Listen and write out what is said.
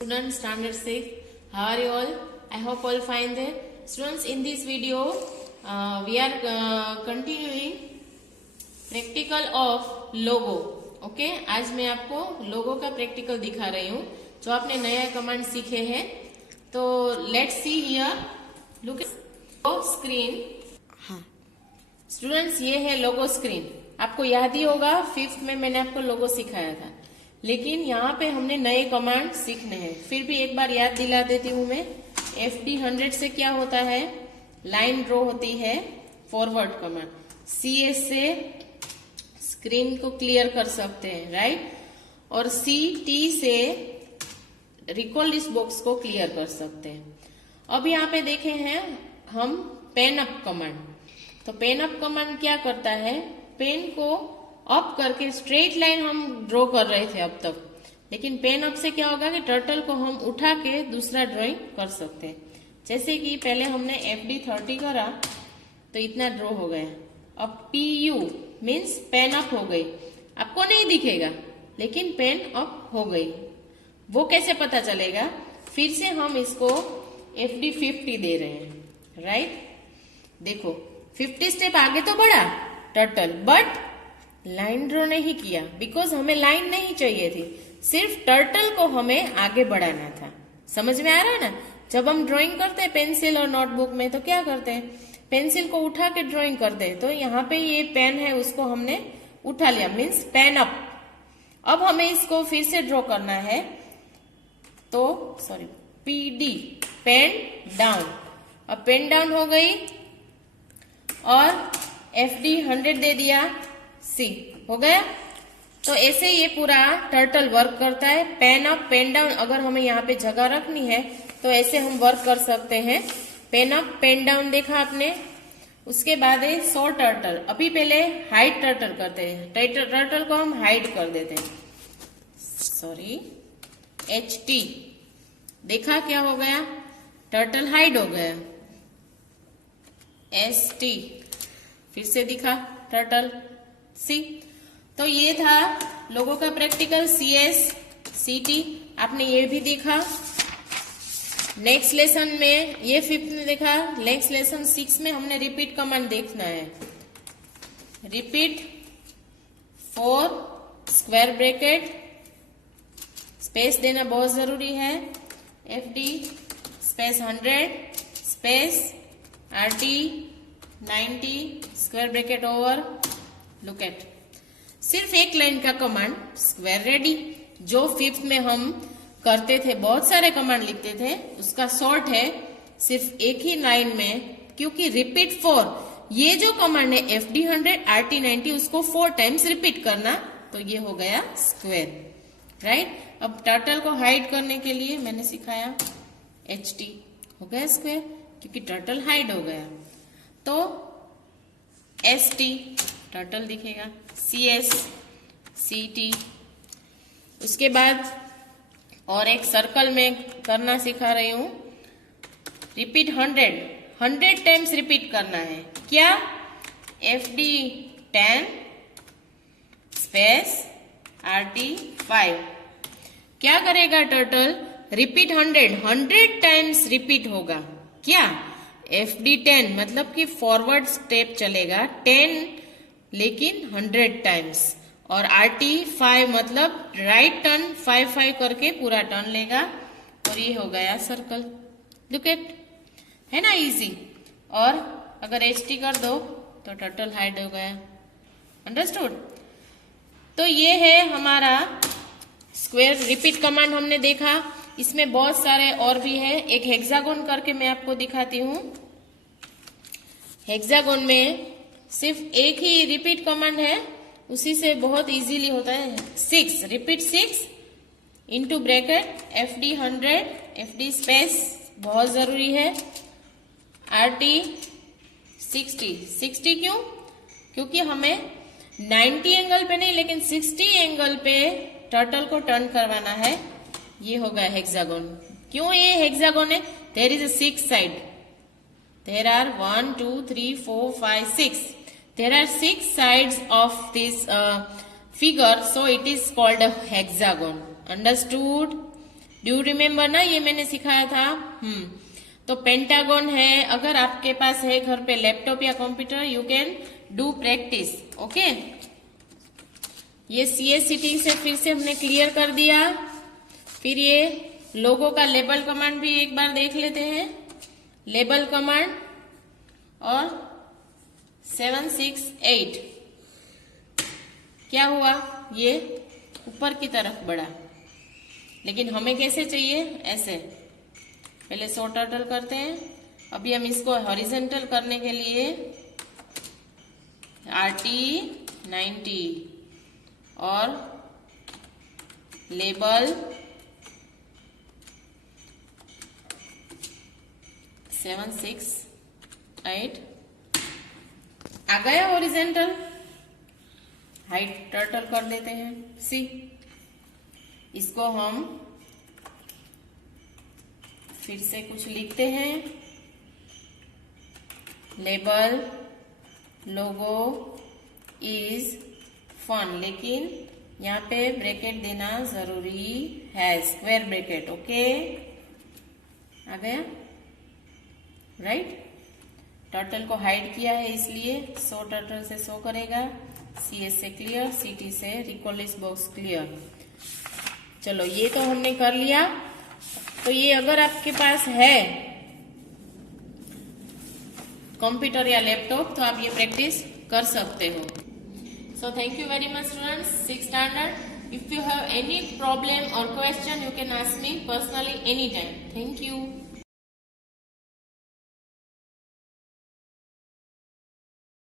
Students, standard 6, how are you all? I hope all fine there. Students, in this video we are continuing practical of logo. Okay आज मैं आपको लोगो का practical दिखा रही हूँ जो आपने नया कमांड सीखे हैं. तो let's see here, look at screen. हाँ स्टूडेंट्स, ये है लोगो स्क्रीन. आपको याद ही होगा 5th में मैंने आपको लोगो सिखाया था, लेकिन यहाँ पे हमने नए कमांड सीखने हैं. फिर भी एक बार याद दिला देती हूँ मैं. FD100 से क्या होता है, लाइन ड्रॉ होती है फॉरवर्ड कमांड. CS से स्क्रीन को क्लियर कर सकते हैं, राइट. और CT से रिकॉल लिस्ट बॉक्स को क्लियर कर सकते हैं. अब यहाँ पे देखे हैं हम पेन अप कमांड. तो पेन अप कमांड क्या करता है, पेन को अप करके स्ट्रेट लाइन हम ड्रॉ कर रहे थे अब तक, लेकिन पेन अप से क्या होगा कि टर्टल को हम उठा के दूसरा ड्राइंग कर सकते हैं. जैसे कि पहले हमने FD30 करा तो इतना ड्रॉ हो गया. अब PU मीन्स पेन अप हो गई. आपको नहीं दिखेगा लेकिन पेन अप हो गई. वो कैसे पता चलेगा, फिर से हम इसको FD50 दे रहे हैं, राइट. देखो 50 स्टेप आगे तो बढ़ा टर्टल, बट लाइन ड्रॉ नहीं किया बिकॉज हमें लाइन नहीं चाहिए थी, सिर्फ टर्टल को हमें आगे बढ़ाना था. समझ में आ रहा है ना. जब हम ड्राइंग करते हैं पेंसिल और नोटबुक में तो क्या करते हैं, पेंसिल को उठा के ड्राइंग करते हैं. तो यहाँ पे ये पेन है, उसको हमने उठा लिया, मीन्स पेन अप. अब हमें इसको फिर से ड्रॉ करना है, तो सॉरी PD पेन डाउन. अब पेन डाउन हो गई और FD100 दे दिया, C हो गया. तो ऐसे ये पूरा टर्टल वर्क करता है. पेन अप पेन डाउन, अगर हमें यहाँ पे जगह रखनी है तो ऐसे हम वर्क कर सकते हैं. पेन अप पेन डाउन देखा आपने. उसके बाद है सो टर्टल. अभी पहले हाइड टर्टल करते हैं, टर्टल को हम हाइड कर देते हैं. सॉरी HT देखा क्या हो गया, टर्टल हाइड हो गया. ST फिर से दिखा टर्टल C. तो ये था लोगों का प्रैक्टिकल. CS CT आपने ये भी देखा. नेक्स्ट लेसन में ये 5th में देखा. नेक्स्ट लेसन 6 में हमने रिपीट कमांड देखना है. रिपीट 4 स्क्वायर ब्रैकेट, स्पेस देना बहुत जरूरी है. FD space 100 space RT 90 square bracket over. Look at, सिर्फ एक लाइन का कमांड स्क्वायर रेडी, जो 5th में हम करते थे, बहुत सारे कमांड लिखते थे, उसका शॉर्ट है सिर्फ एक ही लाइन में. क्योंकि रिपीट 4 ये जो कमांड है FD100 RT 90 उसको 4 टाइम्स रिपीट करना, तो ये हो गया स्क्वायर, राइट. अब टर्टल को हाइड करने के लिए मैंने सिखाया HT, हो गया स्क्वायर क्योंकि टर्टल हाइड हो गया. तो ST टर्टल दिखेगा. CS CT. उसके बाद और एक सर्कल में करना सिखा रही हूं. रिपीट 100 टाइम्स रिपीट करना है. क्या, FD10 स्पेस RT 5. क्या करेगा टर्टल, रिपीट 100 टाइम्स रिपीट होगा. क्या, FD10 मतलब कि फॉरवर्ड स्टेप चलेगा 10 लेकिन 100 टाइम्स. और RT 5 मतलब राइट टर्न 5 करके पूरा टर्न लेगा. और ये हो गया सर्कल. लुक एट, है ना इजी. और अगर HT कर दो तो टर्टल हाइड हो गया. अंडरस्टूड. तो ये है हमारा स्क्वायर रिपीट कमांड हमने देखा. इसमें बहुत सारे और भी है. एक हेक्सागोन करके मैं आपको दिखाती हूँ. हेक्सागोन में सिर्फ एक ही रिपीट कमांड है, उसी से बहुत इजीली होता है. 6 repeat 6 into bracket FD100 FD space बहुत जरूरी है. RT 60 क्यों, क्योंकि हमें 90 एंगल पे नहीं लेकिन 60 एंगल पे टर्टल को टर्न करवाना है. ये हो गया हेक्सागोन. क्यों ये हेक्सागोन है, there is a 6 side. There are 1 2 3 4 5 6. There are 6 sides of this figure, so it is called a hexagon. Understood? Do remember ना, ये मैंने सिखाया था। तो पेंटागन है, अगर आपके पास है घर पे लैपटॉप या computer, you can do practice. Okay, ये CSCT से फिर से हमने क्लियर कर दिया। फिर ये लोगो का लेबल कमांड भी एक बार देख लेते हैं। लेबल कमांड और 768 क्या हुआ, ये ऊपर की तरफ बढ़ा, लेकिन हमें कैसे चाहिए, ऐसे। पहले सो टर्टल करते हैं। अभी हम इसको हॉरिजेंटल करने के लिए RT 90 और लेबल 768 आ गया हॉरिजेंटल। हाइट टर्टल कर देते हैं। सी, इसको हम फिर से कुछ लिखते हैं। लेबल लोगो इज फन, लेकिन यहाँ पे ब्रैकेट देना जरूरी है, स्क्वायर ब्रैकेट। ओके, आ गया, राइट। टर्टल को हाइड किया है, इसलिए सो टर्टल से सो करेगा। CS से क्लियर, CT से रिकॉल लिस्ट बॉक्स क्लियर। चलो, ये तो हमने कर लिया। तो ये अगर आपके पास है कंप्यूटर या लैपटॉप, तो आप ये प्रैक्टिस कर सकते हो। So thank you very much students, 6th standard. If you have any problem or question, you can ask me personally anytime. Thank you.